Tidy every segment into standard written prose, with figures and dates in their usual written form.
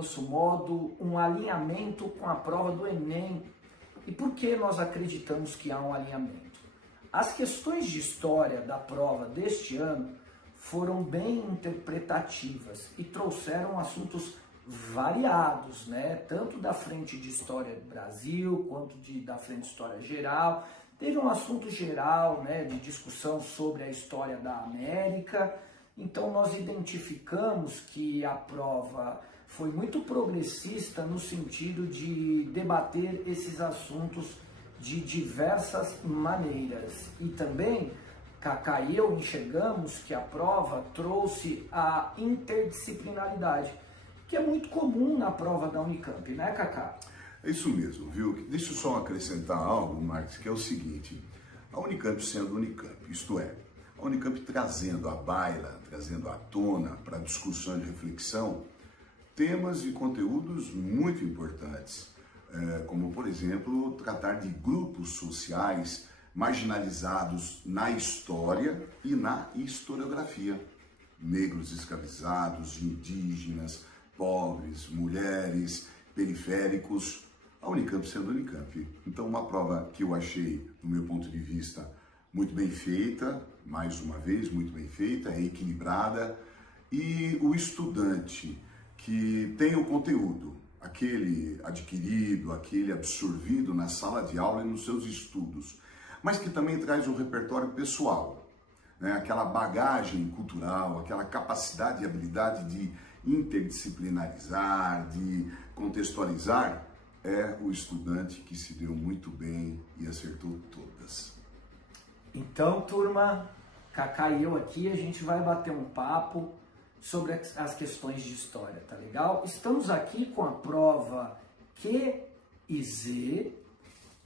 grosso modo, um alinhamento com a prova do Enem. E por que nós acreditamos que há um alinhamento? As questões de história da prova deste ano foram bem interpretativas e trouxeram assuntos variados, né? Tanto da frente de História do Brasil, quanto da frente de História Geral. Teve um assunto geral, né, de discussão sobre a história da América. Então nós identificamos que a prova foi muito progressista no sentido de debater esses assuntos de diversas maneiras. E também, Cacá e eu enxergamos que a prova trouxe a interdisciplinaridade, que é muito comum na prova da Unicamp, né, Cacá? É isso mesmo, viu? Deixa eu só acrescentar algo, Marcos, que é o seguinte: a Unicamp sendo Unicamp, isto é, a Unicamp trazendo à baila, trazendo à tona para discussão e reflexão temas e conteúdos muito importantes, como, por exemplo, tratar de grupos sociais marginalizados na história e na historiografia. Negros escravizados, indígenas, pobres, mulheres, periféricos, a Unicamp sendo Unicamp. Então, uma prova que eu achei, do meu ponto de vista, muito bem feita, mais uma vez, muito bem feita, é equilibrada, e o estudante que tem o conteúdo, aquele adquirido, aquele absorvido na sala de aula e nos seus estudos, mas que também traz um repertório pessoal, né? Aquela bagagem cultural, aquela capacidade e habilidade de interdisciplinarizar, de contextualizar, é o estudante que se deu muito bem e acertou todas. Então, turma, Cacá e eu aqui, a gente vai bater um papo sobre as questões de história, tá legal? Estamos aqui com a prova Q e Z,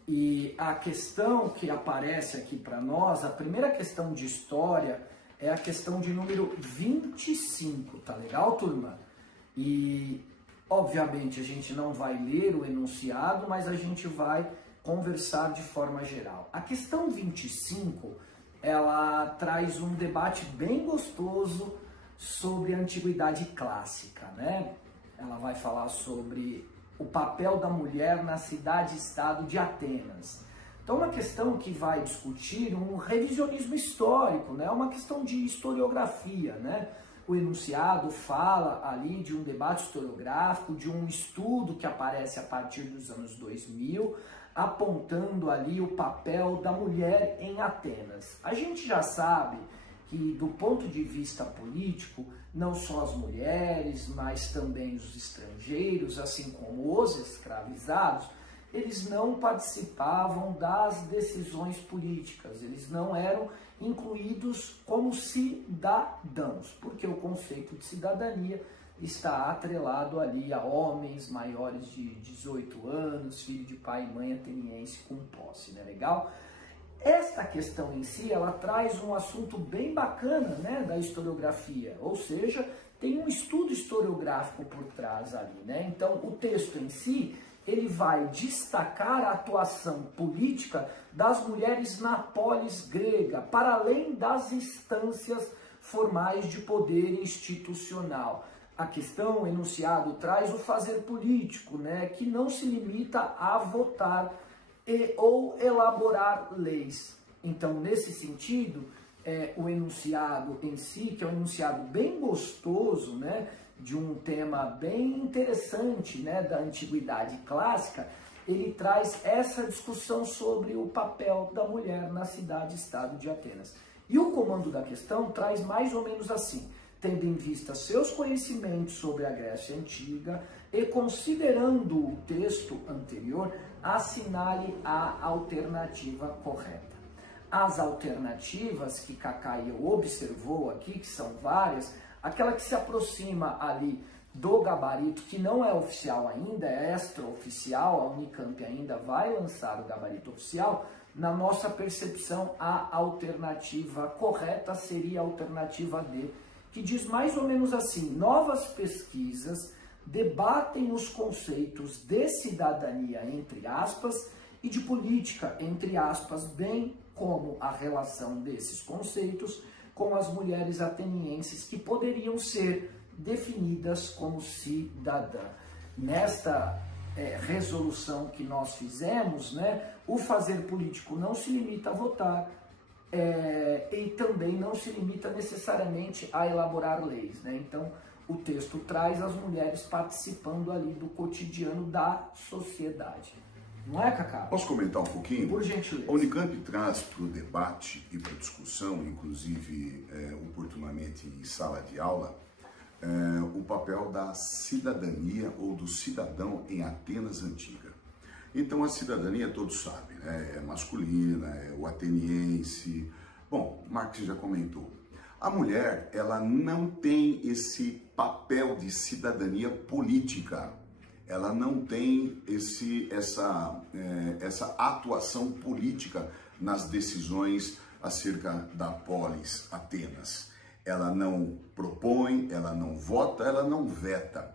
e a questão que aparece aqui para nós, a primeira questão de história é a questão de número 25, tá legal, turma? E, obviamente, a gente não vai ler o enunciado, mas a gente vai conversar de forma geral. A questão 25, ela traz um debate bem gostoso sobre a antiguidade clássica, né? Ela vai falar sobre o papel da mulher na cidade-estado de Atenas. Então, uma questão que vai discutir um revisionismo histórico, né? Uma questão de historiografia, né? O enunciado fala ali de um debate historiográfico, de um estudo que aparece a partir dos anos 2000, apontando ali o papel da mulher em Atenas. A gente já sabe que, do ponto de vista político, não só as mulheres, mas também os estrangeiros, assim como os escravizados, eles não participavam das decisões políticas, eles não eram incluídos como cidadãos, porque o conceito de cidadania está atrelado ali a homens maiores de 18 anos, filho de pai e mãe ateniense com posse, né? Legal? Esta questão em si, ela traz um assunto bem bacana, né, da historiografia, ou seja, tem um estudo historiográfico por trás ali, né? Então, o texto em si, ele vai destacar a atuação política das mulheres na polis grega, para além das instâncias formais de poder institucional. A questão, o enunciado, traz o fazer político, né, que não se limita a votar ou elaborar leis. Então, nesse sentido, o enunciado em si, que é um enunciado bem gostoso, né, de um tema bem interessante, né, da antiguidade clássica, ele traz essa discussão sobre o papel da mulher na cidade-estado de Atenas. E o comando da questão traz mais ou menos assim: tendo em vista seus conhecimentos sobre a Grécia Antiga e considerando o texto anterior, assinale a alternativa correta. As alternativas que Cacá e eu observou aqui, que são várias, aquela que se aproxima ali do gabarito, que não é oficial ainda, é extraoficial, a Unicamp ainda vai lançar o gabarito oficial. Na nossa percepção, a alternativa correta seria a alternativa D, que diz mais ou menos assim: novas pesquisas debatem os conceitos de cidadania, entre aspas, e de política, entre aspas, bem como a relação desses conceitos com as mulheres atenienses que poderiam ser definidas como cidadã. nesta resolução que nós fizemos, né, o fazer político não se limita a votar, e também não se limita necessariamente a elaborar leis, né? Então, o texto traz as mulheres participando ali do cotidiano da sociedade. Não é, Cacá? Posso comentar um pouquinho? Por gentileza. A Unicamp traz para o debate e para a discussão, inclusive oportunamente em sala de aula, o papel da cidadania ou do cidadão em Atenas Antiga. Então a cidadania, todos sabem, né? É masculina, é o ateniense. Bom, Marx já comentou. A mulher, ela não tem esse papel de cidadania política. Ela não tem essa atuação política nas decisões acerca da polis Atenas. Ela não propõe, ela não vota, ela não veta.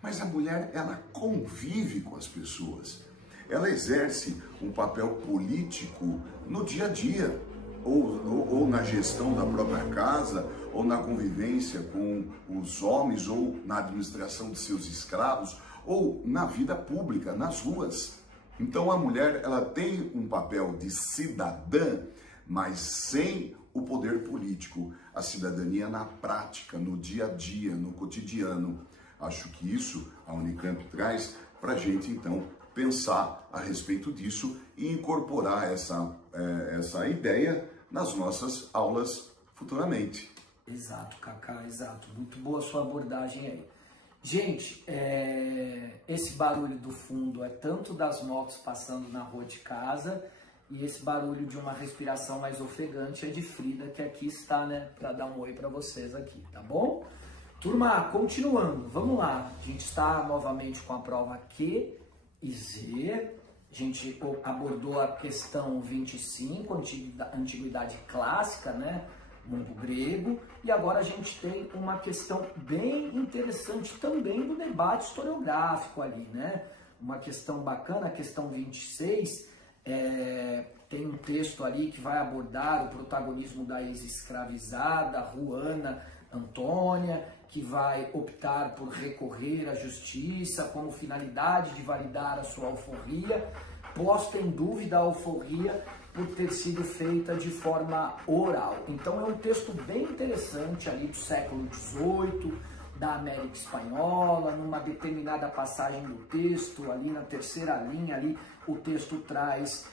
Mas a mulher, ela convive com as pessoas. Ela exerce um papel político no dia a dia, ou na gestão da própria casa, ou na convivência com os homens, ou na administração de seus escravos, ou na vida pública, nas ruas. Então a mulher, ela tem um papel de cidadã, mas sem o poder político, a cidadania na prática, no dia a dia, no cotidiano. Acho que isso a Unicamp traz para a gente, então, pensar a respeito disso e incorporar essa ideia nas nossas aulas futuramente. Exato, Cacá, exato. Muito boa a sua abordagem aí. Gente, esse barulho do fundo é tanto das motos passando na rua de casa, e esse barulho de uma respiração mais ofegante é de Frida, que aqui está, né, para dar um oi para vocês aqui, tá bom? Turma, continuando, vamos lá. A gente está novamente com a prova Q e Z. A gente abordou a questão 25, antiguidade clássica, né? Mundo grego, e agora a gente tem uma questão bem interessante também do debate historiográfico ali, né? Uma questão bacana, a questão 26, tem um texto ali que vai abordar o protagonismo da ex-escravizada Juana Antônia, que vai optar por recorrer à justiça como finalidade de validar a sua alforria, posta em dúvida a alforria por ter sido feita de forma oral. Então é um texto bem interessante ali do século XVIII, da América Espanhola. Numa determinada passagem do texto, ali na terceira linha, ali, o texto traz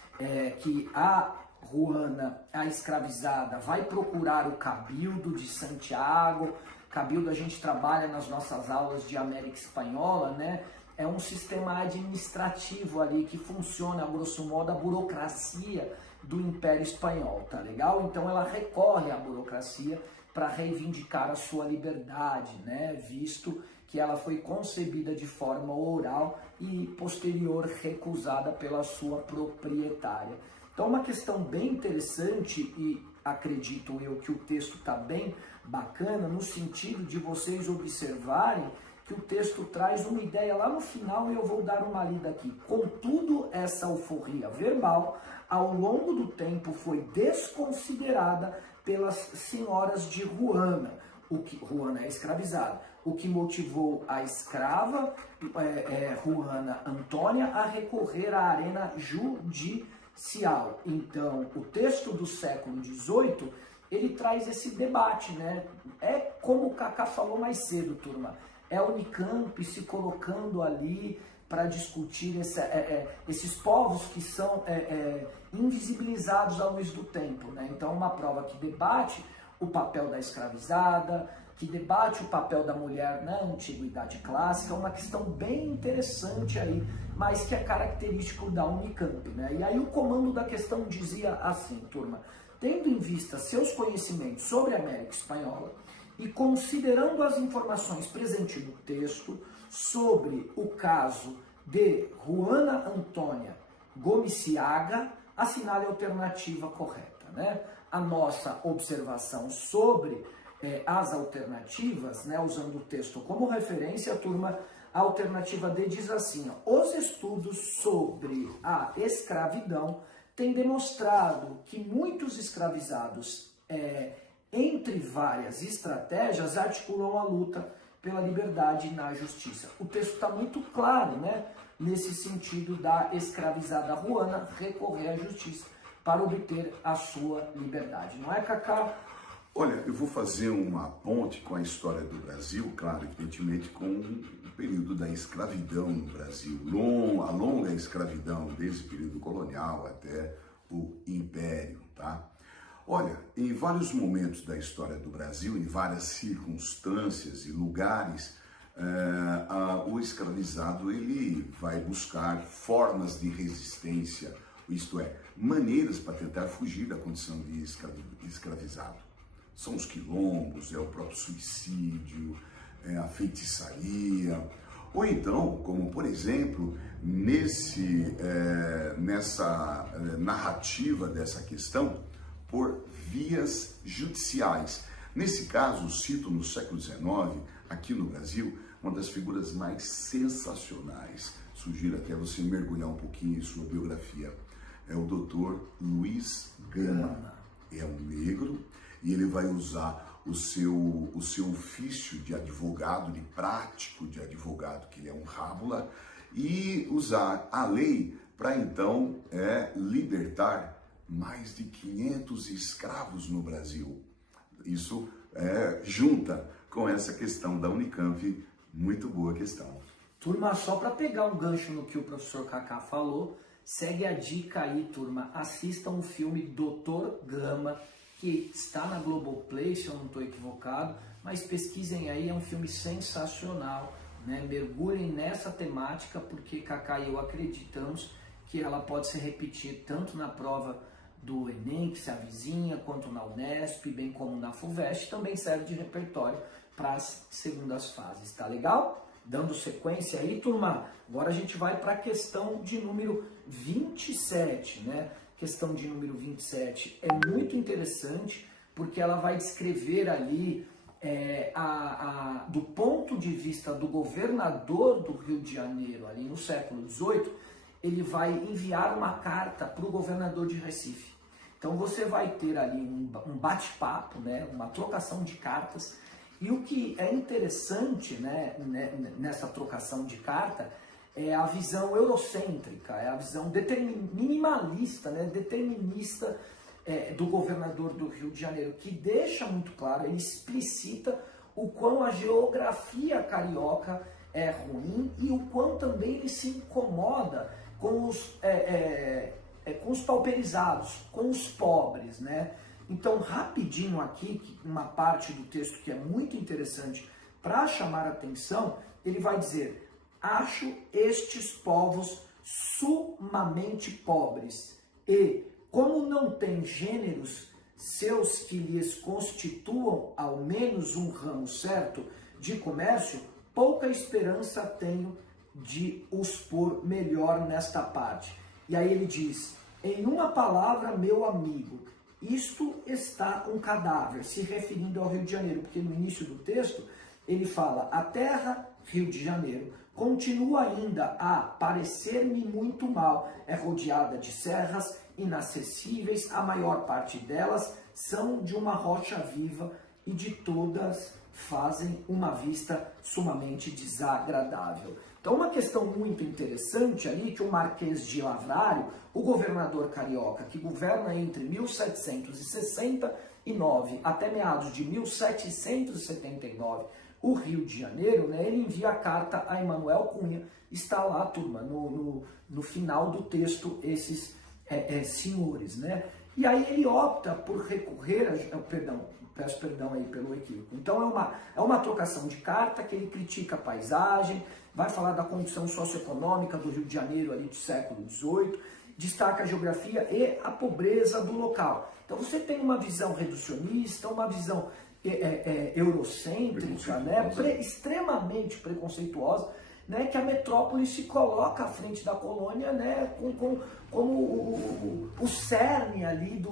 que a Juana, a escravizada, vai procurar o cabildo de Santiago. Cabildo a gente trabalha nas nossas aulas de América Espanhola, né? É um sistema administrativo ali que funciona, a grosso modo, a burocracia do Império Espanhol, tá legal? Então ela recorre à burocracia para reivindicar a sua liberdade, né? Visto que ela foi concebida de forma oral e posterior recusada pela sua proprietária. Então uma questão bem interessante, e acredito eu que o texto está bem bacana no sentido de vocês observarem que o texto traz uma ideia lá no final, e eu vou dar uma lida aqui. Contudo, essa alforria verbal, ao longo do tempo, foi desconsiderada pelas senhoras de Juana, Juana é escravizada, o que motivou a escrava Juana Antônia a recorrer à arena judicial. Então, o texto do século XVIII, ele traz esse debate, né? É como o Cacá falou mais cedo, turma. É a Unicamp se colocando ali para discutir esses povos que são invisibilizados à luz do tempo, né? Então, uma prova que debate o papel da escravizada, que debate o papel da mulher na antiguidade clássica, uma questão bem interessante aí, mas que é característico da Unicamp, né? E aí o comando da questão dizia assim, turma: tendo em vista seus conhecimentos sobre a América Espanhola, e considerando as informações presentes no texto sobre o caso de Juana Antônia Gomiciaga, assinale a alternativa correta, né? A nossa observação sobre as alternativas, né, usando o texto como referência, turma, a alternativa D diz assim: ó, os estudos sobre a escravidão têm demonstrado que muitos escravizados entre várias estratégias, articulam a luta pela liberdade na justiça. O texto está muito claro, né? Nesse sentido da escravizada ruana recorrer à justiça para obter a sua liberdade. Não é, Cacá? Olha, eu vou fazer uma ponte com a história do Brasil, claro, evidentemente com o período da escravidão no Brasil, a longa escravidão, desde o período colonial até o Império, tá? Olha, em vários momentos da história do Brasil, em várias circunstâncias e lugares, o escravizado ele vai buscar formas de resistência, isto é, maneiras para tentar fugir da condição de escravizado. São os quilombos, é o próprio suicídio, é a feitiçaria, ou então, como por exemplo, nessa narrativa dessa questão, por vias judiciais. Nesse caso, cito no século XIX, aqui no Brasil, uma das figuras mais sensacionais, sugiro até você mergulhar um pouquinho em sua biografia, é o Dr. Luiz Gama. É um negro e ele vai usar o seu ofício de advogado, de prático de advogado, que ele é um rábula, e usar a lei para então libertar mais de 500 escravos no Brasil. Isso junta com essa questão da Unicamp, muito boa questão. Turma, só para pegar um gancho no que o professor Cacá falou, segue a dica aí, turma, assistam o filme Dr. Gama, que está na Globoplay, se eu não estou equivocado, mas pesquisem aí, é um filme sensacional, né? Mergulhem nessa temática, porque Cacá e eu acreditamos que ela pode se repetir tanto na prova do Enem, que se avizinha, quanto na Unesp, bem como na FUVEST, também serve de repertório para as segundas fases, tá legal? Dando sequência aí, turma, agora a gente vai para a questão de número 27, né? Questão de número 27 é muito interessante, porque ela vai descrever ali, do ponto de vista do governador do Rio de Janeiro, ali no século XVIII, ele vai enviar uma carta para o governador de Recife. Então você vai ter ali um bate-papo, né, uma trocação de cartas, e o que é interessante, né, nessa trocação de carta é a visão eurocêntrica, é a visão minimalista, né, determinista do governador do Rio de Janeiro, que deixa muito claro, ele explicita o quão a geografia carioca é ruim e o quão também ele se incomoda com os pauperizados, com os pobres, né? Então, rapidinho aqui, uma parte do texto que é muito interessante para chamar a atenção, ele vai dizer: acho estes povos sumamente pobres e, como não têm gêneros seus que lhes constituam ao menos um ramo certo de comércio, pouca esperança tenho de os pôr melhor nesta parte. E aí ele diz: em uma palavra, meu amigo, isto está um cadáver, se referindo ao Rio de Janeiro, porque no início do texto ele fala: a terra, Rio de Janeiro, continua ainda a parecer-me muito mal, é rodeada de serras inacessíveis, a maior parte delas são de uma rocha viva e de todas fazem uma vista sumamente desagradável. Então, uma questão muito interessante ali, que o Marquês de Lavrário, o governador carioca, que governa entre 1769 até meados de 1779, o Rio de Janeiro, né, ele envia a carta a Emanuel Cunha, está lá, turma, no final do texto, esses senhores, né? E aí ele opta por recorrer, peço perdão aí pelo equívoco. Então é uma trocação de carta que ele critica a paisagem, vai falar da condição socioeconômica do Rio de Janeiro ali do século XVIII, destaca a geografia e a pobreza do local. Então você tem uma visão reducionista, uma visão eurocêntrica, né, extremamente preconceituosa, né, que a metrópole se coloca à frente da colônia, né, como o cerne ali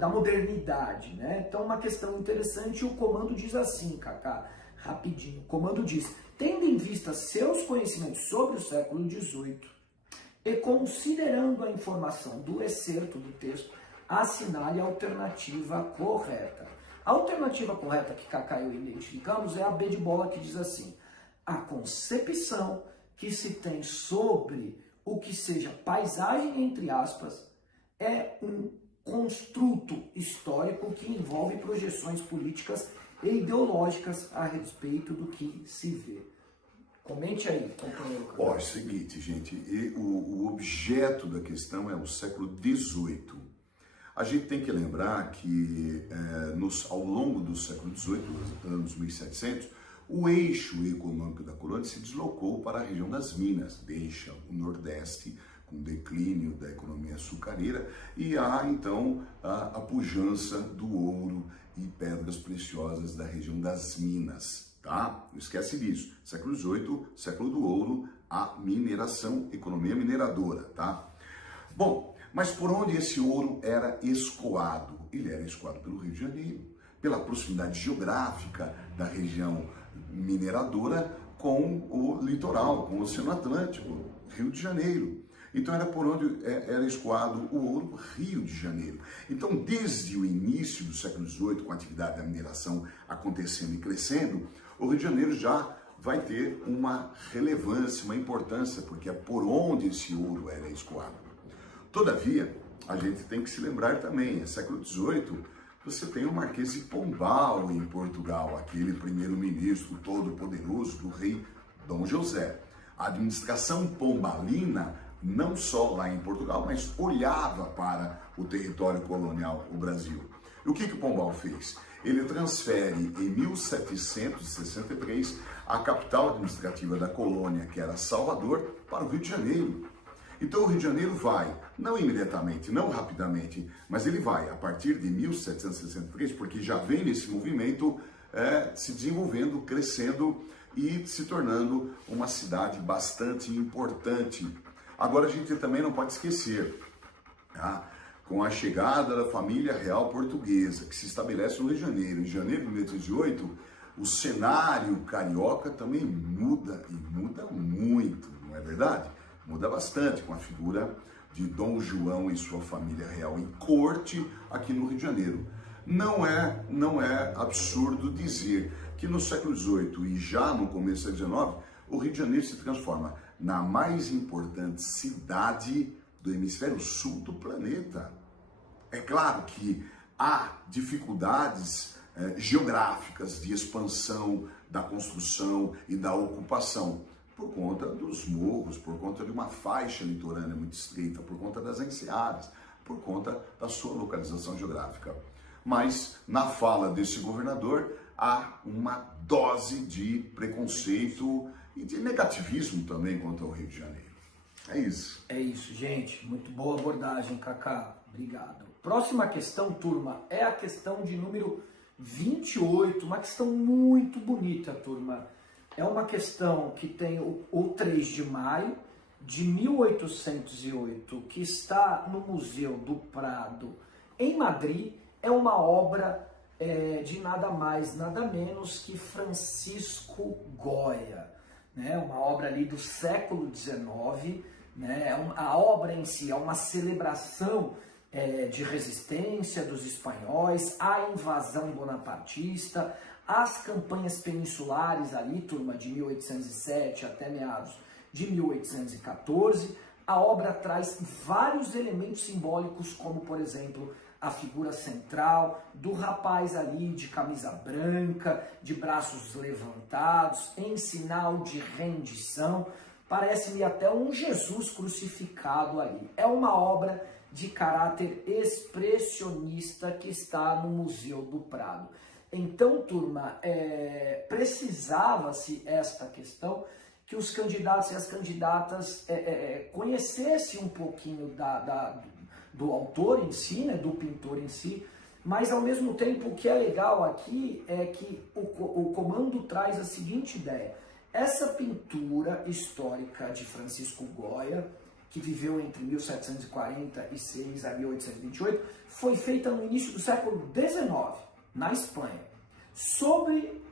da modernidade, né? Então, uma questão interessante, o comando diz assim, Cacá, rapidinho, o comando diz: tendo em vista seus conhecimentos sobre o século XVIII e considerando a informação do excerto do texto, assinale a alternativa correta. A alternativa correta que Cacá e eu identificamos é a B de bola, que diz assim: a concepção que se tem sobre o que seja paisagem, entre aspas, é um construto histórico que envolve projeções políticas e ideológicas a respeito do que se vê. Comente aí, companheiro. Ó, é o seguinte, gente, o objeto da questão é o século XVIII. A gente tem que lembrar que ao longo do século XVIII, nos anos 1700, o eixo econômico da colônia se deslocou para a região das Minas, deixa o Nordeste com declínio da economia açucareira e há então a pujança do ouro e pedras preciosas da região das Minas, tá? Não esquece disso. Século XVIII, século do ouro, a mineração, economia mineradora, tá? Bom, mas por onde esse ouro era escoado? Ele era escoado pelo Rio de Janeiro, pela proximidade geográfica da região mineradora com o litoral, com o Oceano Atlântico, Rio de Janeiro. Então era por onde era escoado o ouro, Rio de Janeiro. Então, desde o início do século XVIII, com a atividade da mineração acontecendo e crescendo, o Rio de Janeiro já vai ter uma relevância, uma importância, porque é por onde esse ouro era escoado. Todavia, a gente tem que se lembrar também, no século XVIII, você tem o Marquês de Pombal em Portugal, aquele primeiro-ministro todo-poderoso do rei Dom José. A administração pombalina, não só lá em Portugal, mas olhava para o território colonial, o Brasil. E o que o Pombal fez? Ele transfere em 1763 a capital administrativa da colônia, que era Salvador, para o Rio de Janeiro. Então o Rio de Janeiro vai, não imediatamente, não rapidamente, mas ele vai a partir de 1763, porque já vem nesse movimento se desenvolvendo, crescendo e se tornando uma cidade bastante importante. Agora a gente também não pode esquecer, tá? Com a chegada da família real portuguesa, que se estabelece no Rio de Janeiro, em janeiro de 1808, o cenário carioca também muda, e muda muito, não é verdade? Muda bastante com a figura de Dom João e sua família real em corte aqui no Rio de Janeiro. Não é absurdo dizer que no século XVIII e já no começo do século XIX, o Rio de Janeiro se transforma na mais importante cidade do hemisfério sul do planeta. É claro que há dificuldades geográficas de expansão da construção e da ocupação, por conta dos morros, por conta de uma faixa litorânea muito estreita, por conta das enseadas, por conta da sua localização geográfica. Mas na fala desse governador há uma dose de preconceito e de negativismo também quanto ao Rio de Janeiro. É isso. É isso, gente. Muito boa abordagem, Cacá. Obrigado. Próxima questão, turma, é a questão de número 28, uma questão muito bonita, turma. É uma questão que tem o 3 de maio de 1808, que está no Museu do Prado, em Madrid. É uma obra de nada mais, nada menos que Francisco Goya, né? Uma obra ali do século XIX, né? A obra em si é uma celebração de resistência dos espanhóis, à invasão bonapartista, as campanhas peninsulares ali, turma, de 1807 até meados de 1814, a obra traz vários elementos simbólicos, como, por exemplo, a figura central do rapaz ali de camisa branca, de braços levantados, em sinal de rendição. Parece-me até um Jesus crucificado ali. É uma obra de caráter expressionista que está no Museu do Prado. Então, turma, precisava-se esta questão que os candidatos e as candidatas conhecessem um pouquinho do autor em si, né, do pintor em si, mas ao mesmo tempo o que é legal aqui é que o comando traz a seguinte ideia: essa pintura histórica de Francisco Goya, que viveu entre 1746 a 1828, foi feita no início do século XIX, na Espanha, sobre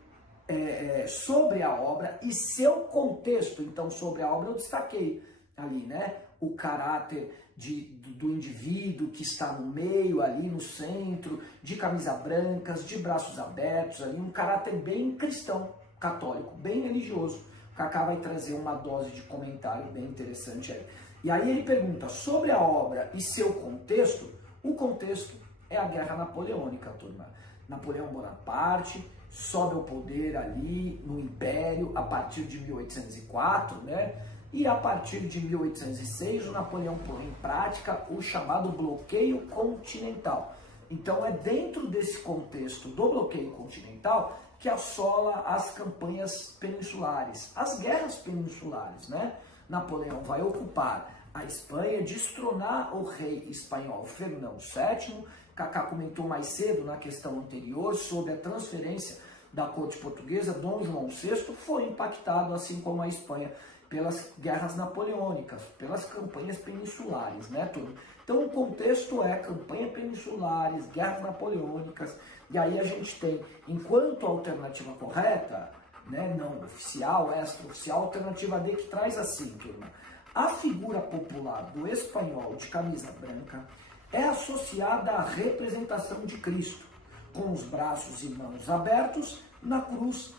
a obra e seu contexto. Então, sobre a obra eu destaquei ali, né? O caráter do indivíduo que está no meio, ali no centro, de camisa brancas, de braços abertos, ali, um caráter bem cristão, católico, bem religioso. O Kaká vai trazer uma dose de comentário bem interessante aí. E aí ele pergunta sobre a obra e seu contexto. O contexto é a Guerra Napoleônica, turma. Napoleão Bonaparte sobe ao poder ali no Império a partir de 1804, né? E a partir de 1806 o Napoleão põe em prática o chamado bloqueio continental. Então é dentro desse contexto do bloqueio continental que assola as campanhas peninsulares, as guerras peninsulares, né? Napoleão vai ocupar a Espanha, destronar o rei espanhol Fernando VII. Kaká comentou mais cedo na questão anterior sobre a transferência da corte portuguesa. Dom João VI foi impactado, assim como a Espanha, pelas guerras napoleônicas, pelas campanhas peninsulares, né, tudo. Então o contexto é campanha peninsulares, guerras napoleônicas, e aí a gente tem, enquanto alternativa correta, né, não oficial, extraoficial, alternativa D, que traz assim, turma, a figura popular do espanhol de camisa branca é associada à representação de Cristo, com os braços e mãos abertos na cruz,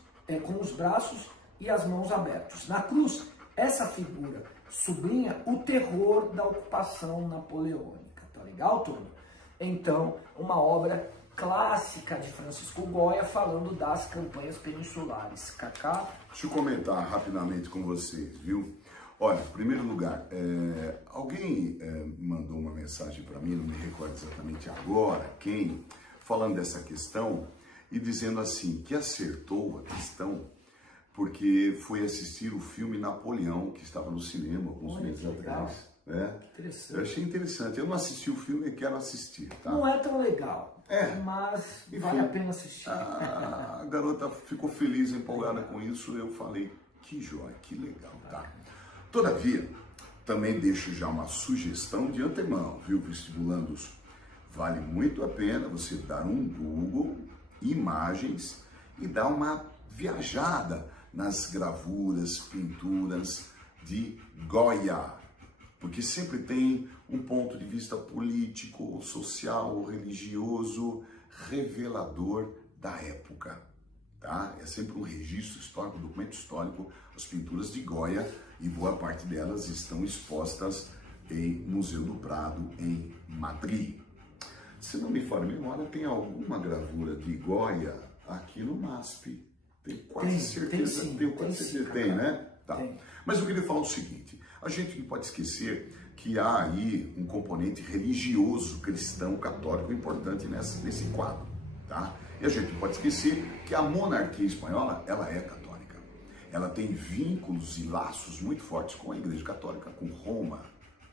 com os braços e as mãos abertos. Na cruz, essa figura sublinha o terror da ocupação napoleônica, tá legal, turma? Então, uma obra clássica de Francisco Goya falando das campanhas peninsulares. Kaká? Deixa eu comentar rapidamente com vocês, viu? Olha, em primeiro lugar, alguém mandou uma mensagem para mim, não me recordo exatamente agora quem, falando dessa questão e dizendo assim, que acertou a questão porque foi assistir o filme Napoleão, que estava no cinema alguns meses atrás. Né? Eu achei interessante. Eu não assisti o filme e quero assistir. Tá? Não é tão legal, mas enfim, vale a pena assistir. A garota ficou feliz, empolgada com isso. Eu falei, que joia, que legal. Tá? Todavia, também deixo já uma sugestão de antemão, viu, vestibulandos? Vale muito a pena você dar um Google, imagens, e dar uma viajada nas gravuras, pinturas de Goya, porque sempre tem um ponto de vista político, social, religioso, revelador da época, tá? É sempre um registro histórico, um documento histórico, as pinturas de Goya, e boa parte delas estão expostas em Museu do Prado, em Madrid. Se não me falha a memória, tem alguma gravura de Goya aqui no MASP. Tenho quase certeza, tem, né? Tá. Tem. Mas eu queria falar o seguinte, a gente não pode esquecer que há aí um componente religioso, cristão, católico importante nesse quadro, tá? E a gente não pode esquecer que a monarquia espanhola, ela é católica. Ela tem vínculos e laços muito fortes com a Igreja Católica, com Roma.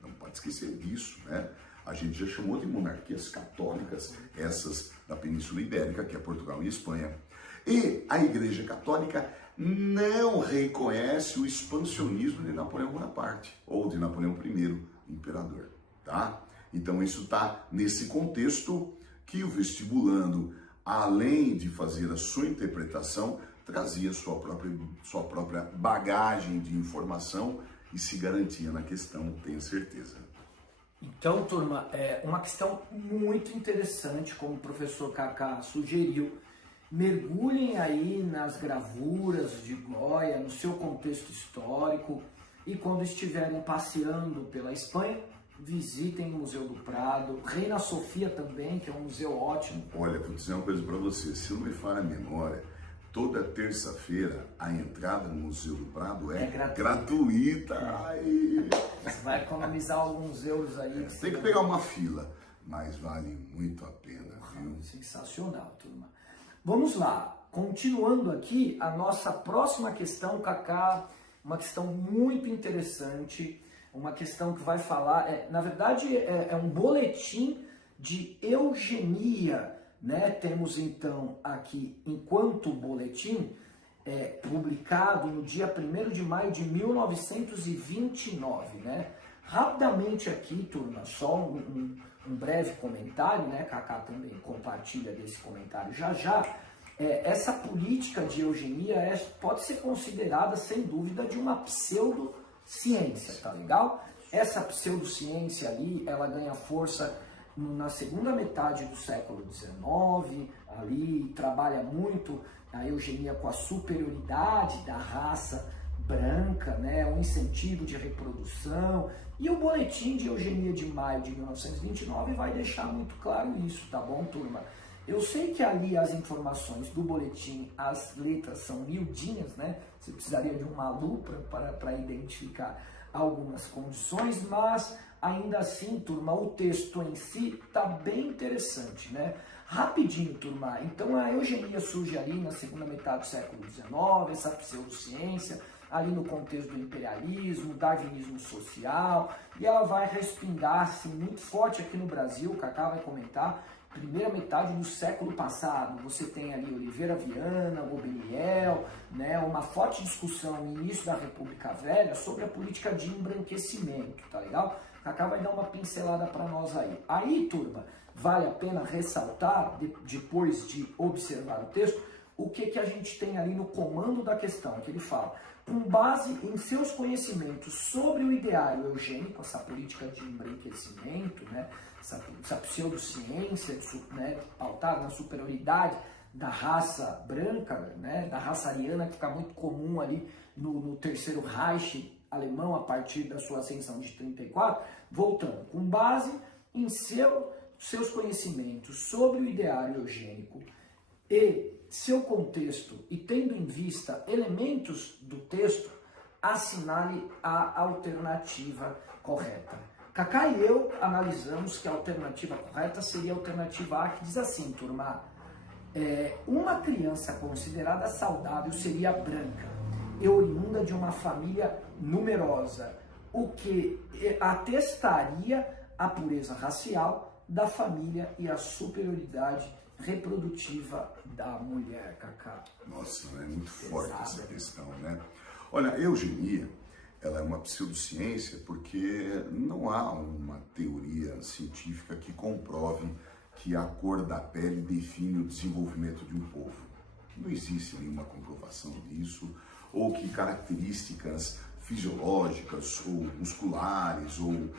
Não pode esquecer disso, né? A gente já chamou de monarquias católicas, essas da Península Ibérica, que é Portugal e Espanha. E a Igreja Católica não reconhece o expansionismo de Napoleão Bonaparte, ou de Napoleão I, imperador, tá? Então isso está nesse contexto que o vestibulando, além de fazer a sua interpretação, trazia sua própria bagagem de informação e se garantia na questão, tenho certeza. Então, turma, é uma questão muito interessante, como o professor Kaká sugeriu. Mergulhem aí nas gravuras de Goya, no seu contexto histórico, e quando estiverem passeando pela Espanha, visitem o Museu do Prado, Reina Sofia também, que é um museu ótimo. Olha, vou dizer uma coisa para você, se não me falha a memória, toda terça-feira a entrada no Museu do Prado é gratuita. Ai. Você vai economizar alguns euros aí. Tem que pegar uma fila, mas vale muito a pena. Viu? Sensacional, turma. Vamos lá, continuando aqui, a nossa próxima questão, Kaká, uma questão muito interessante, uma questão que vai falar, na verdade é um boletim de eugenia, né? Temos então aqui, enquanto boletim, publicado no dia 1º de maio de 1929, né? Rapidamente aqui, turma, só um breve comentário, né? Kaká também compartilha desse comentário já. Essa política de eugenia pode ser considerada, sem dúvida, de uma pseudo ciência, tá legal? Essa pseudociência ali, ela ganha força na segunda metade do século XIX, ali trabalha muito a eugenia com a superioridade da raça branca, né, o incentivo de reprodução, e o Boletim de Eugenia de maio de 1929 vai deixar muito claro isso, tá bom, turma? Eu sei que ali as informações do boletim, as letras são miudinhas, né? Você precisaria de uma lupa para identificar algumas condições, mas ainda assim, turma, o texto em si está bem interessante, né? Rapidinho, turma, então a eugenia surge ali na segunda metade do século XIX, essa pseudociência, ali no contexto do imperialismo, darwinismo social, e ela vai respingar assim, muito forte aqui no Brasil, o Cacá vai comentar, primeira metade do século passado. Você tem ali Oliveira Viana, Gobeliel, né, uma forte discussão no início da República Velha sobre a política de embranquecimento, tá legal? Cacá vai dar uma pincelada para nós aí. Aí, turma, vale a pena ressaltar, depois de observar o texto, o que a gente tem ali no comando da questão, que ele fala, com base em seus conhecimentos sobre o ideário eugênico, essa política de embranquecimento, né, essa pseudociência, né, pautada na superioridade da raça branca, né, da raça ariana, que fica muito comum ali no Terceiro Reich alemão, a partir da sua ascensão de 34, voltando, com base em seus conhecimentos sobre o ideário eugênico e seu contexto, e tendo em vista elementos do texto, assinale a alternativa correta. Cacá e eu analisamos que a alternativa correta seria a alternativa A, que diz assim, turma, uma criança considerada saudável seria branca e oriunda de uma família numerosa, o que atestaria a pureza racial da família e a superioridade reprodutiva da mulher, Cacá. Nossa, é muito forte essa questão, né? Olha, a eugenia, ela é uma pseudociência porque não há uma teoria científica que comprove que a cor da pele define o desenvolvimento de um povo. Não existe nenhuma comprovação disso, ou que características fisiológicas ou musculares ou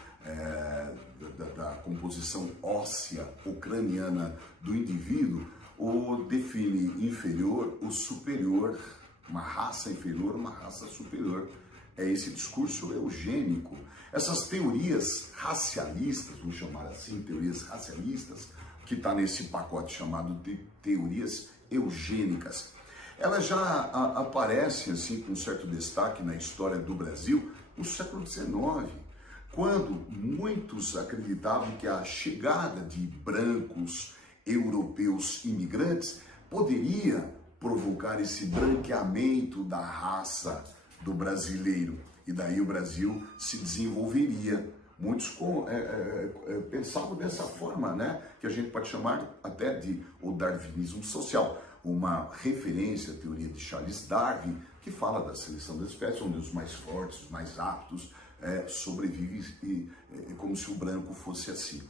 da composição óssea ou craniana do indivíduo o define inferior ou superior, uma raça inferior, uma raça superior. É esse discurso eugênico. Essas teorias racialistas, vamos chamar assim, teorias racialistas, que está nesse pacote chamado de teorias eugênicas, elas já aparecem assim, com certo destaque na história do Brasil no século XIX, quando muitos acreditavam que a chegada de brancos europeus imigrantes poderia provocar esse branqueamento da raça do brasileiro, e daí o Brasil se desenvolveria. Muitos pensavam dessa forma, né? Que a gente pode chamar até de o darwinismo social, uma referência à teoria de Charles Darwin, que fala da seleção das espécies, onde os mais fortes, os mais aptos sobrevivem, como se o branco fosse assim.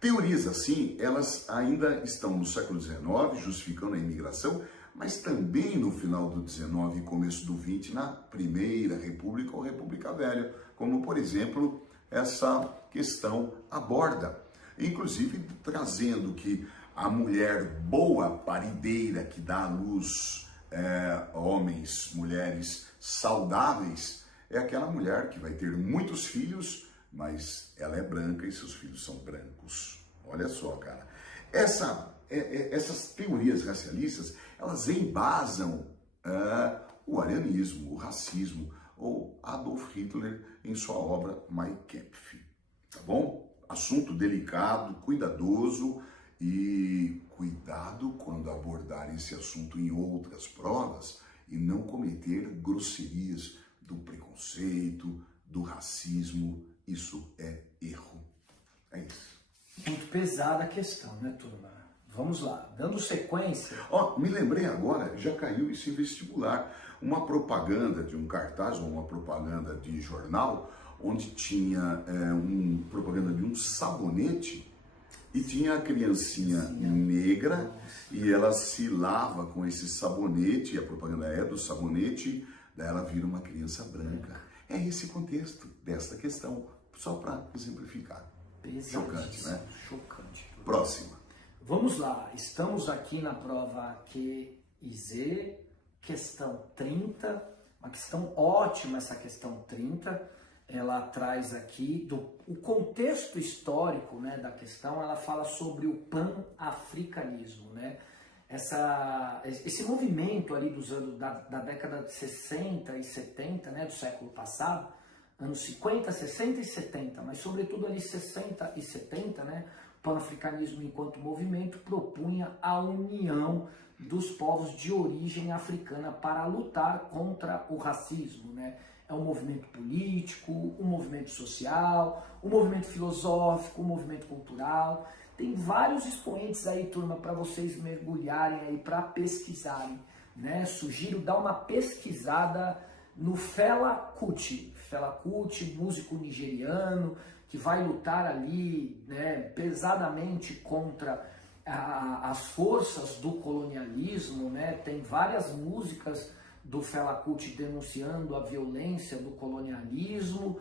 Teorias assim, elas ainda estão no século XIX, justificando a imigração, mas também no final do XIX e começo do XX, na Primeira República ou República Velha, como, por exemplo, essa questão aborda, inclusive trazendo que a mulher boa, parideira, que dá à luz homens, mulheres saudáveis, é aquela mulher que vai ter muitos filhos, mas ela é branca e seus filhos são brancos. Olha só, cara. Essas teorias racialistas, elas embasam o arianismo, o racismo, ou Adolf Hitler em sua obra Mein Kampf. Tá bom? Assunto delicado, cuidadoso, e cuidado quando abordar esse assunto em outras provas e não cometer grosserias do preconceito, do racismo. Isso é erro. É isso. Muito pesada a questão, né, turma? Vamos lá, dando sequência. Me lembrei agora, já caiu isso em vestibular, uma propaganda de um cartaz ou uma propaganda de jornal, onde tinha propaganda de um sabonete e tinha a criancinha negra e ela se lava com esse sabonete, e a propaganda é do sabonete, daí ela vira uma criança branca. É esse contexto desta questão, só para exemplificar. Chocante, né? Chocante. Próxima. Vamos lá, estamos aqui na prova Q e Z, questão 30, uma questão ótima essa questão 30, ela traz aqui o contexto histórico, né, da questão, ela fala sobre o pan-africanismo, né? Esse movimento ali dos anos da década de 60 e 70, né, do século passado, anos 50, 60 e 70, mas sobretudo ali 60 e 70, né, o pan-africanismo enquanto movimento propunha a união dos povos de origem africana para lutar contra o racismo, né? É um movimento político, um movimento social, um movimento filosófico, um movimento cultural. Tem vários expoentes aí, turma, para vocês mergulharem aí, para pesquisarem, né? Sugiro dar uma pesquisada no Fela Kuti. Fela Kuti, músico nigeriano, que vai lutar ali, né, pesadamente contra as forças do colonialismo, né? Tem várias músicas do Fela Kuti denunciando a violência do colonialismo.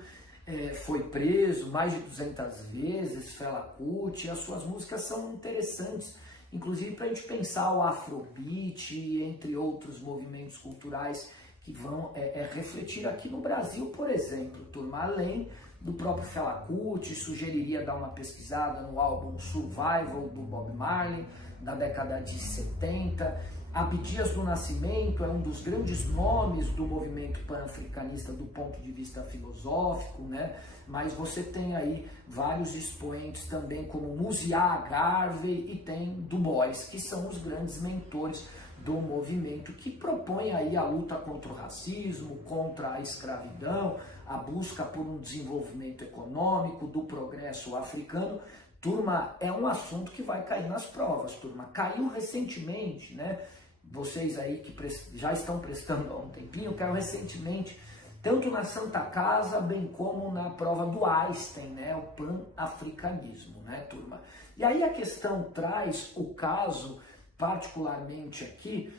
Foi preso mais de 200 vezes, Fela Kuti, as suas músicas são interessantes, inclusive para a gente pensar o Afrobeat, entre outros movimentos culturais que vão refletir aqui no Brasil, por exemplo, turma, além do próprio Fela Kuti. Sugeriria dar uma pesquisada no álbum Survival do Bob Marley, da década de 70, Abdias do Nascimento é um dos grandes nomes do movimento pan-africanista do ponto de vista filosófico, né? Mas você tem aí vários expoentes também, como Muziá Garvey e tem Du Bois, que são os grandes mentores do movimento, que propõe aí a luta contra o racismo, contra a escravidão, a busca por um desenvolvimento econômico, do progresso africano. Turma, é um assunto que vai cair nas provas, turma. Caiu recentemente, né? Vocês aí que já estão prestando há um tempinho, caiu recentemente, tanto na Santa Casa, bem como na prova do Einstein, né? O pan-africanismo, né, turma? E aí a questão traz o caso, particularmente aqui,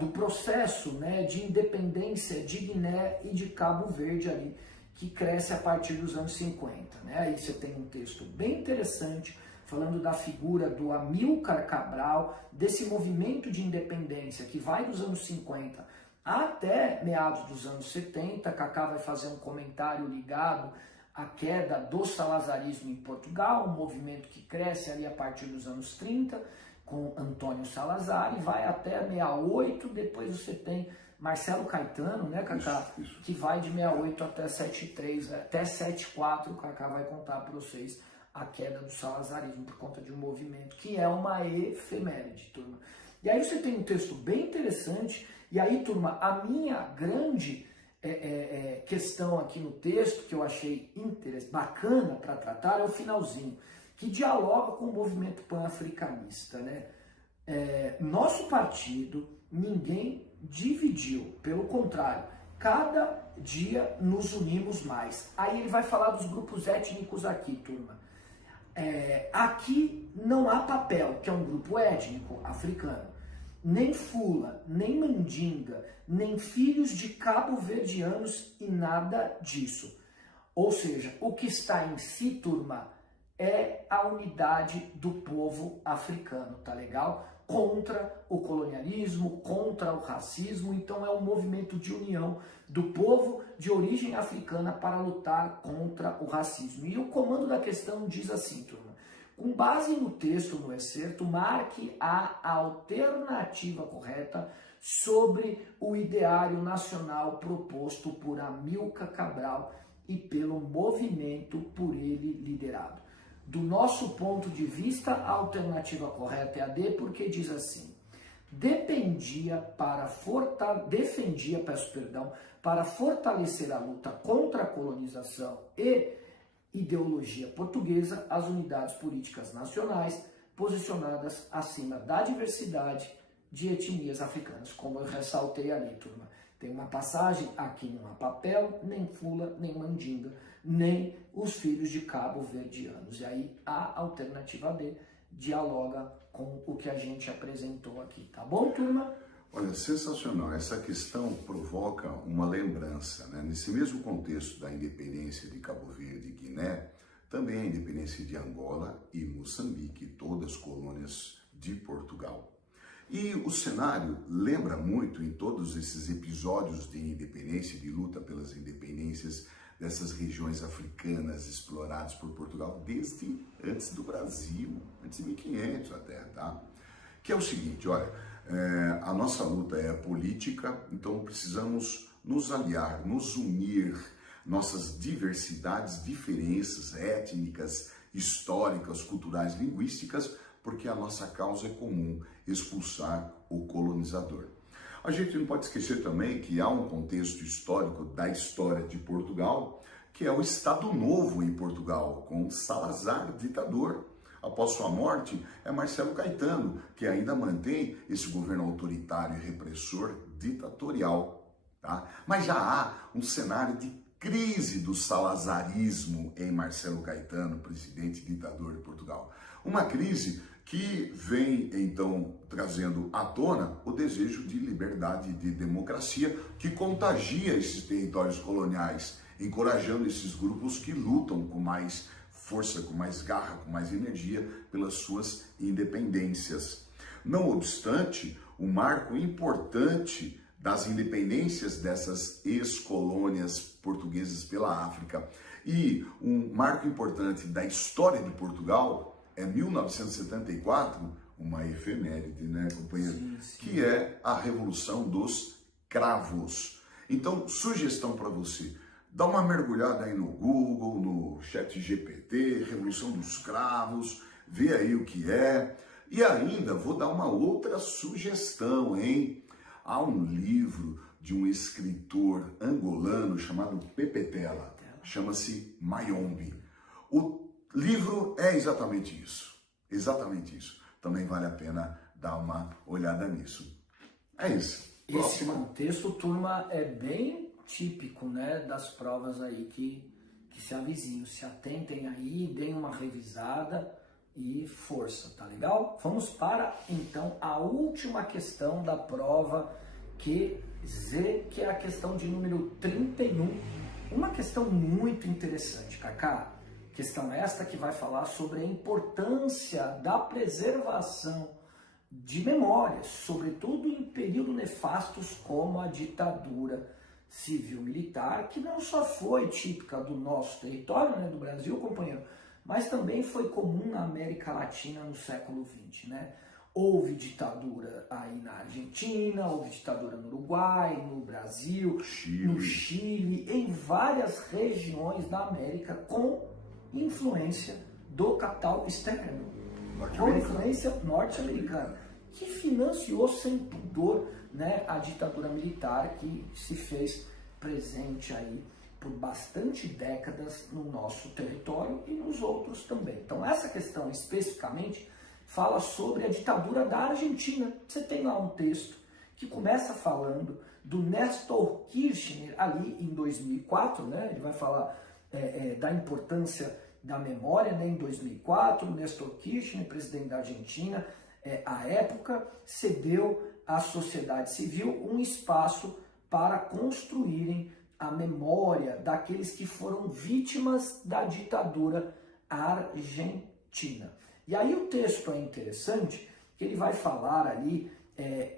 do processo, né, de independência de Guiné e de Cabo Verde ali, que cresce a partir dos anos 50, né? Aí você tem um texto bem interessante falando da figura do Amílcar Cabral, desse movimento de independência que vai dos anos 50 até meados dos anos 70. Kaká vai fazer um comentário ligado à queda do salazarismo em Portugal, um movimento que cresce ali a partir dos anos 30, com Antônio Salazar, e vai até 68, depois você tem Marcelo Caetano, né, Kaká? Isso. Que vai de 68 até 73, até 74, o Kaká vai contar para vocês a queda do salazarismo por conta de um movimento que é uma efeméride, turma. E aí você tem um texto bem interessante, e aí, turma, a minha grande questão aqui no texto, que eu achei bacana para tratar, é o finalzinho, que dialoga com o movimento pan-africanista, né? Nosso partido, ninguém dividiu, pelo contrário, cada dia nos unimos mais. Aí ele vai falar dos grupos étnicos aqui, turma. Aqui não há papel, que é um grupo étnico africano, nem Fula, nem Mandinga, nem filhos de cabo-verdianos e nada disso. Ou seja, o que está em si, turma, é a unidade do povo africano, tá legal? Contra o colonialismo, contra o racismo. Então é um movimento de união do povo de origem africana para lutar contra o racismo. E o comando da questão diz assim, turma: com base no texto, no excerto, marque a alternativa correta sobre o ideário nacional proposto por Amílcar Cabral e pelo movimento por ele liderado. Do nosso ponto de vista, a alternativa correta é a D, porque diz assim: defendia para fortalecer a luta contra a colonização e ideologia portuguesa, as unidades políticas nacionais posicionadas acima da diversidade de etnias africanas, como eu ressaltei ali, turma. Tem uma passagem, aqui não há papel, nem Fula, nem Mandinga, nem os filhos de cabo-verdianos. E aí a alternativa D dialoga com o que a gente apresentou aqui, tá bom, turma? Olha, sensacional. Essa questão provoca uma lembrança, né? Nesse mesmo contexto da independência de Cabo Verde e Guiné, também a independência de Angola e Moçambique, todas colônias de Portugal. E o cenário lembra muito em todos esses episódios de independência, de luta pelas independências dessas regiões africanas exploradas por Portugal desde antes do Brasil, antes de 1500 até, tá? Que é o seguinte, olha, a nossa luta é política, então precisamos nos aliar, nos unir, nossas diversidades, diferenças étnicas, históricas, culturais, linguísticas, porque a nossa causa é comum, expulsar o colonizador. A gente não pode esquecer também que há um contexto histórico da história de Portugal, que é o Estado Novo em Portugal, com Salazar, ditador. Após sua morte, é Marcelo Caetano, que ainda mantém esse governo autoritário e repressor ditatorial. Tá? Mas já há um cenário de crise do salazarismo em Marcelo Caetano, presidente ditador de Portugal. Uma crise que vem, então, trazendo à tona o desejo de liberdade e de democracia que contagia esses territórios coloniais, encorajando esses grupos que lutam com mais força, com mais garra, com mais energia pelas suas independências. Não obstante, um marco importante das independências dessas ex-colônias portuguesas pela África e um marco importante da história de Portugal é 1974, uma efeméride, né, companheiro? Sim, sim. Que é a Revolução dos Cravos. Então, sugestão para você, dá uma mergulhada aí no Google, no ChatGPT, Revolução dos Cravos, vê aí o que é. E ainda vou dar uma outra sugestão, hein? Há um livro de um escritor angolano chamado Pepe Tela, chama-se Mayombe. O livro é exatamente isso, Também vale a pena dar uma olhada nisso. É isso. Esse contexto, turma, é bem típico, né, das provas aí que se avizinham. Se atentem aí, deem uma revisada e força, tá legal? Vamos para, então, a última questão da prova QZ, que é a questão de número 31. Uma questão muito interessante, Cacá. Questão esta que vai falar sobre a importância da preservação de memórias, sobretudo em períodos nefastos como a ditadura civil-militar, que não só foi típica do nosso território, né, do Brasil, companheiro, mas também foi comum na América Latina no século XX, né? Houve ditadura aí na Argentina, houve ditadura no Uruguai, no Brasil, no Chile, em várias regiões da América com influência do capital externo, com influência norte-americana, que financiou sem pudor, né, a ditadura militar que se fez presente aí por bastante décadas no nosso território e nos outros também. Então essa questão especificamente fala sobre a ditadura da Argentina. Você tem lá um texto que começa falando do Néstor Kirchner ali em 2004, né? Ele vai falar da importância da memória, né? Em 2004, o Néstor Kirchner, presidente da Argentina, à época, cedeu à sociedade civil um espaço para construírem a memória daqueles que foram vítimas da ditadura argentina. E aí o texto é interessante, que ele vai falar ali,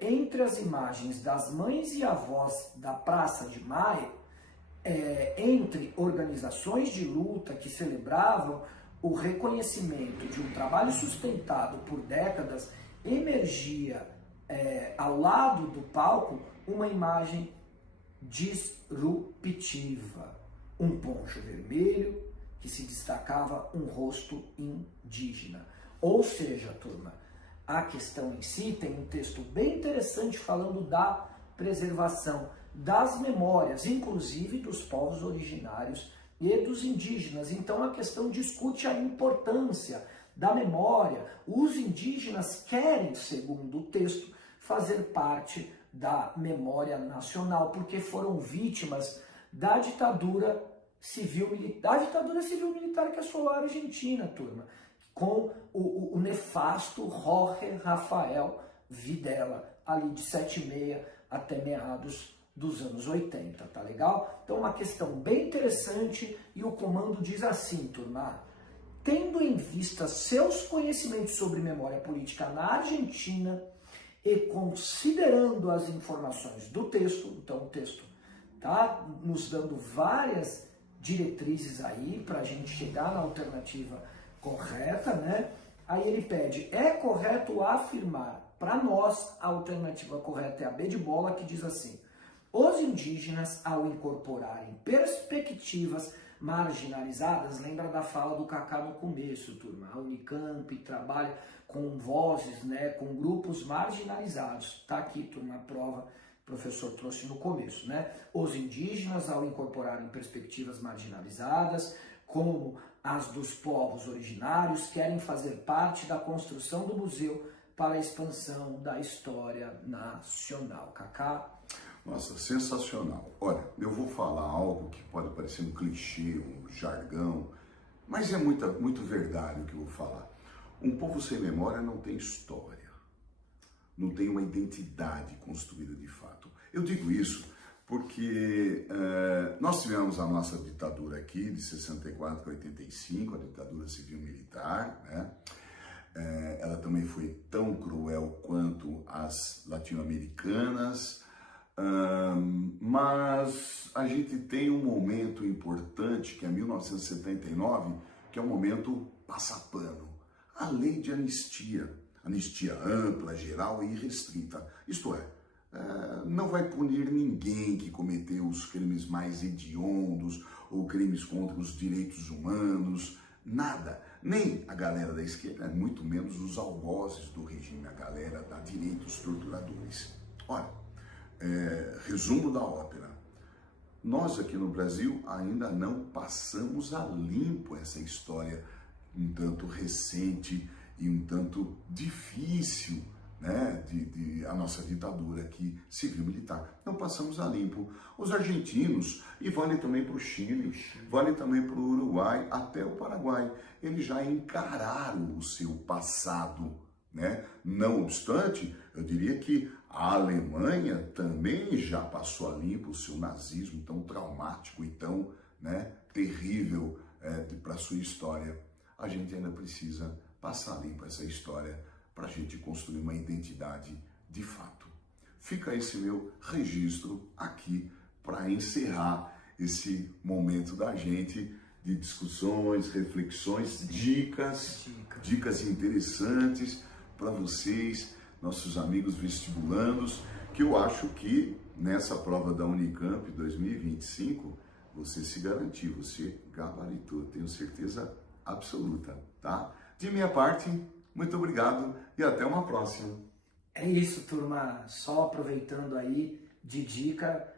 entre as imagens das mães e avós da Praça de Maio, entre organizações de luta que celebravam o reconhecimento de um trabalho sustentado por décadas, emergia ao lado do palco uma imagem disruptiva, um poncho vermelho que se destacava um rosto indígena. Ou seja, turma, a questão em si tem um texto bem interessante falando da preservação das memórias, inclusive dos povos originários e dos indígenas. Então a questão discute a importância da memória. Os indígenas querem, segundo o texto, fazer parte da memória nacional, porque foram vítimas da ditadura civil-militar, que assolou a Argentina, turma, com o nefasto Jorge Rafael Videla, ali de 7,6 até meados dos anos 80, tá legal? Então uma questão bem interessante e o comando diz assim, turma: tendo em vista seus conhecimentos sobre memória política na Argentina e considerando as informações do texto, então o texto tá nos dando várias diretrizes aí para a gente chegar na alternativa correta, né? Aí ele pede: é correto afirmar, para nós a alternativa correta é a B de bola, que diz assim: os indígenas, ao incorporarem perspectivas marginalizadas, lembra da fala do Kaká no começo, turma, a Unicamp trabalha com vozes, né, com grupos marginalizados, tá aqui, turma, a prova o professor trouxe no começo, né? Os indígenas, ao incorporarem perspectivas marginalizadas, como as dos povos originários, querem fazer parte da construção do museu para a expansão da história nacional. Kaká? Nossa, sensacional. Olha, eu vou falar algo que pode parecer um clichê, um jargão, mas é muito verdade o que eu vou falar. Um povo sem memória não tem história, não tem uma identidade construída de fato. Eu digo isso porque nós tivemos a nossa ditadura aqui, de 64 a 85, a ditadura civil-militar, né? Ela também foi tão cruel quanto as latino-americanas, mas a gente tem um momento importante, que é 1979, que é um momento passapano. A lei de anistia ampla, geral e irrestrita, isto é, não vai punir ninguém que cometeu os crimes mais hediondos ou crimes contra os direitos humanos, nada. Nem a galera da esquerda, muito menos os algozes do regime, a galera da direita, os torturadores. Olha, resumo da ópera. Nós aqui no Brasil ainda não passamos a limpo essa história um tanto recente e um tanto difícil, né, a nossa ditadura aqui civil-militar. Não passamos a limpo. Os argentinos, e vale também para o Chile, vale também para o Uruguai, até o Paraguai, eles já encararam o seu passado, né? Não obstante, eu diria que a Alemanha também já passou a limpo o seu nazismo tão traumático e tão, né, terrível para a sua história. A gente ainda precisa passar limpo essa história para a gente construir uma identidade de fato. Fica esse meu registro aqui para encerrar esse momento da gente de discussões, reflexões, dicas interessantes para vocês, nossos amigos vestibulandos, que eu acho que nessa prova da Unicamp 2025 você se garantiu, você gabaritou, tenho certeza absoluta, tá? De minha parte, muito obrigado e até uma próxima. É isso, turma. Só aproveitando aí de dica,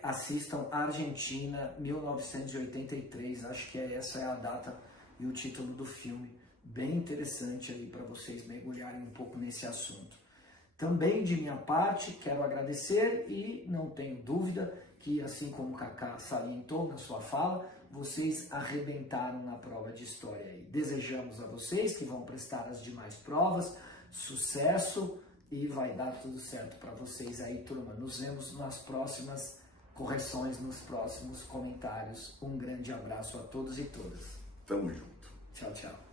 assistam Argentina 1983. Acho que essa é a data e o título do filme. Bem interessante aí para vocês mergulharem um pouco nesse assunto. Também de minha parte, quero agradecer e não tenho dúvida que, assim como o Kaká salientou na sua fala, vocês arrebentaram na prova de história aí. Desejamos a vocês que vão prestar as demais provas sucesso e vai dar tudo certo para vocês aí, turma. Nos vemos nas próximas correções, nos próximos comentários. Um grande abraço a todos e todas. Tamo junto. Tchau, tchau.